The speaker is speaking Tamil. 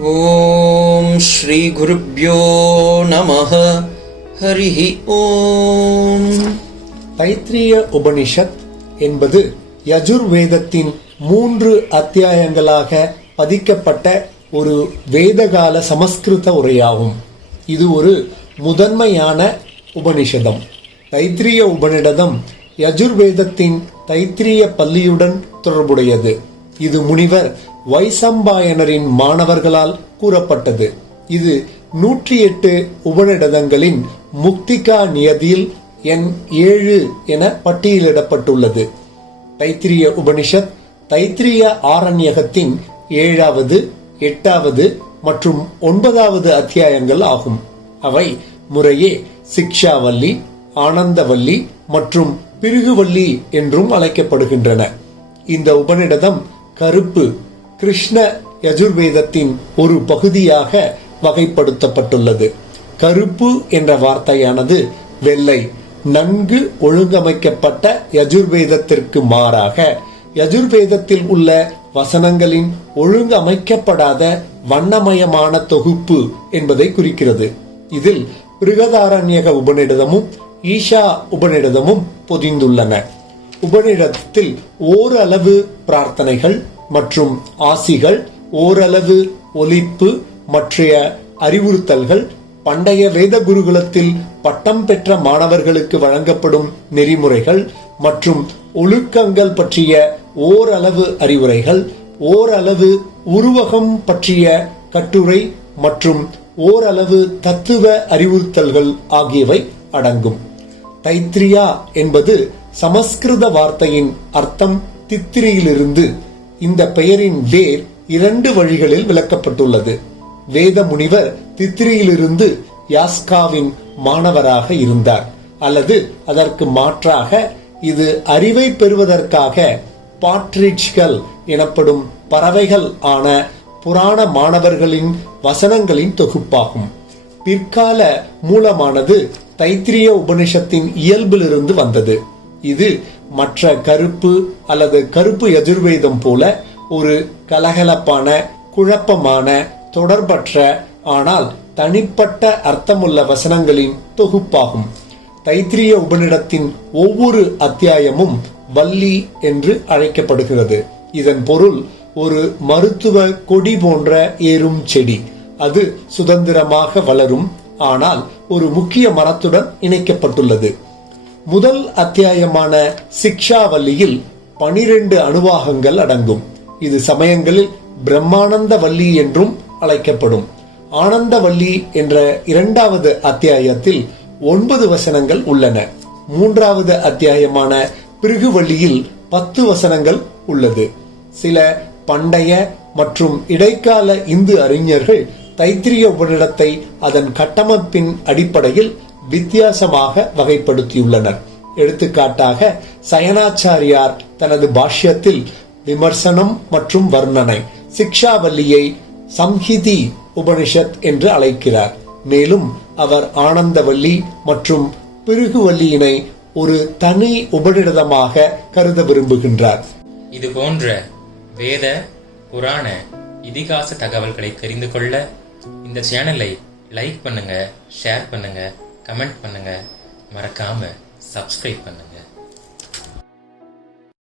ஓம் ஸ்ரீ குருப்யோ நமஹ. ஹரிஹி ஓம். தைத்திரிய உபனிஷத் என்பது யஜுர்வேதத்தின் 3 அத்தியாயங்களாக பதிக்கப்பட்ட ஒரு வேதகால சமஸ்கிருத உரையாகும். இது ஒரு முதன்மையான உபனிஷதம். தைத்திரிய உபனிடதம் யஜுர்வேதத்தின் தைத்திரிய பள்ளியுடன் தொடர்புடையது. இது முனிவர் வைசம்பாயனரின் மாணவர்களால் கூறப்பட்டது. இது 108 உபநிடதங்களின் முக்திகா நியதியில் எண் 7 என பட்டியலிடப்பட்டுள்ளது. தைத்திரிய உபனிஷத் தைத்திரிய ஆரண்யகத்தின் 7வது, 8வது மற்றும் 9வது அத்தியாயங்கள் ஆகும். அவை முறையே சிக்ஷாவல்லி, ஆனந்தவல்லி மற்றும் பிருகுவல்லி என்றும் அழைக்கப்படுகின்றன. இந்த உபநிடதம் கருப்பு கிருஷ்ண யஜுர்வேதத்தின் ஒரு பகுதியாக வகைப்படுத்தப்பட்டுள்ளது. கருப்பு என்ற வார்த்தையானது வெள்ளை, நன்கு ஒழுங்கமைக்கப்பட்ட யஜுர்வேதத்திற்கு மாறாக யஜுர்வேதத்தில் உள்ள வசனங்களின் ஒழுங்கமைக்கப்படாத வண்ணமயமான தொகுப்பு என்பதை குறிக்கிறது. இதில் பிருகதாரண்யக உபநிடதமும் ஈஷா உபநிடதமும் பொதிந்துள்ளன. உபநிடதத்தில் ஓரளவு பிரார்த்தனைகள் மற்றும் ஆசிகள், ஓரளவு ஒலிப்பு மற்றைய அறிவுறுத்தல்கள், பண்டைய வேத குருகுலத்தில் பட்டம் பெற்ற மாணவர்களுக்கு வழங்கப்படும் நெறிமுறைகள் மற்றும் ஒழுக்கங்கள் பற்றிய ஓரளவு அறிவுரைகள், ஓரளவு உருவகம் பற்றிய கட்டுரை மற்றும் ஓரளவு தத்துவ அறிவுறுத்தல்கள் ஆகியவை அடங்கும். தைத்திரியா என்பது சமஸ்கிருத வார்த்தையின் அர்த்தம் தித்திரியிலிருந்து. இந்த பெயரின் வேர் 2 வழிகளில் விளக்கப்பட்டுள்ளது. வேத முனிவர் தித்திரியிலிருந்து யாஸ்காவின் மாணவராக இருந்தார், அல்லது அதற்கு மாற்றாக இது அறிவை பெறுவதற்காக பாட்ரிட்ஜ்கள் எனப்படும் பறவைகள் ஆன புராண மாணவர்களின் வசனங்களின் தொகுப்பாகும். பிற்கால மூலமானது தைத்திரிய உபனிஷத்தின் இயல்பிலிருந்து வந்தது. இது மற்ற கருப்பு அல்லது கருப்பு யஜுர்வேதம் போல ஒரு கலகலப்பான, குழப்பமான, தொடர்பற்ற ஆனால் தனிப்பட்ட அர்த்தமுள்ள வசனங்களின் தொகுப்பாகும். தைத்திரிய உபனிடத்தின் ஒவ்வொரு அத்தியாயமும் வள்ளி என்று அழைக்கப்படுகிறது. இதன் பொருள் ஒரு மருத்துவ கொடி போன்ற ஏறும் செடி. அது சுதந்திரமாக வளரும், ஆனால் ஒரு முக்கிய மரத்துடன் இணைக்கப்பட்டுள்ளது. முதல் அத்தியாயமான சிக்ஷாவல்லியில் 12 அணுவாகங்கள் அடங்கும். இது சமயங்களில் பிரம்மானந்த வள்ளி என்றும் அழைக்கப்படும். ஆனந்தவல்லி என்ற 2வது அத்தியாயத்தில் 9 வசனங்கள் உள்ளன. 3வது அத்தியாயமான பிருகுவல்லியில் 10 வசனங்கள் உள்ளது. சில பண்டைய மற்றும் இடைக்கால இந்து அறிஞர்கள் தைத்திரிய உபநிடத்தை அதன் கட்டமைப்பின் அடிப்படையில் வித்தியாசமாக வகைப்படுத்தியுள்ளனர். எடுத்துக்காட்டாக, சயனாச்சாரியார் தனது பாஷ்யத்தில் விமர்சனம் மற்றும் வர்ணனை சிக்ஷாவல்லியை சம்ஹிதி உபனிஷத் என்று அழைக்கிறார். மேலும் அவர் ஆனந்தவல்லி மற்றும் பிருகுவல்லியினை ஒரு தனி உபநிடதமாக கருத விரும்புகின்றார். இது போன்ற வேத, புராண, இதிகாச தகவல்களை தெரிந்து கொள்ள இந்த சேனலை லைக் பண்ணுங்க, ஷேர் பண்ணுங்க, கமெண்ட் பண்ணுங்க, மறக்காம சப்ஸ்கிரைப் பண்ணுங்க.